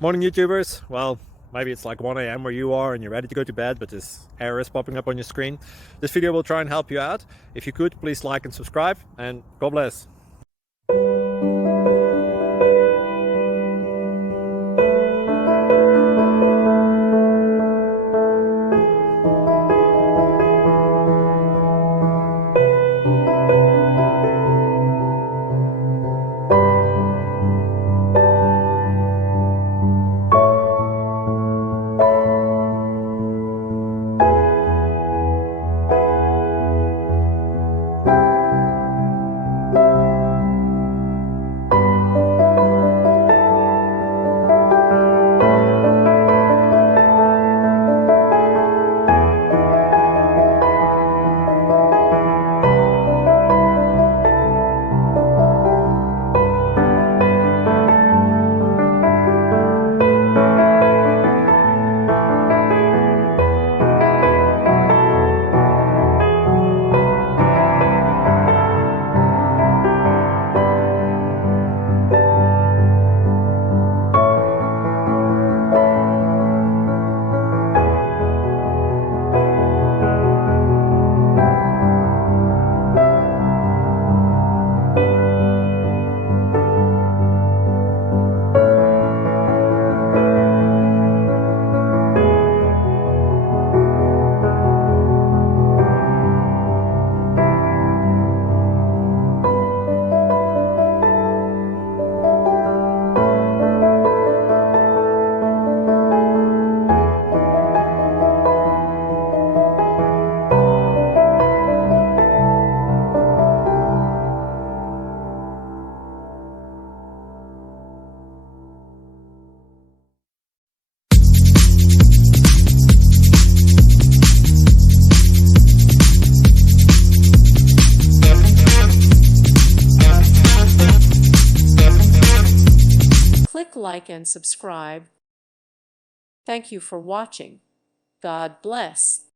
Morning YouTubers. Well, maybe it's like 1 a.m. where you are and you're ready to go to bed, but this error is popping up on your screen. This video will try and help you out. If you could, please like and subscribe, and God bless. Click like and subscribe. Thank you for watching. God bless.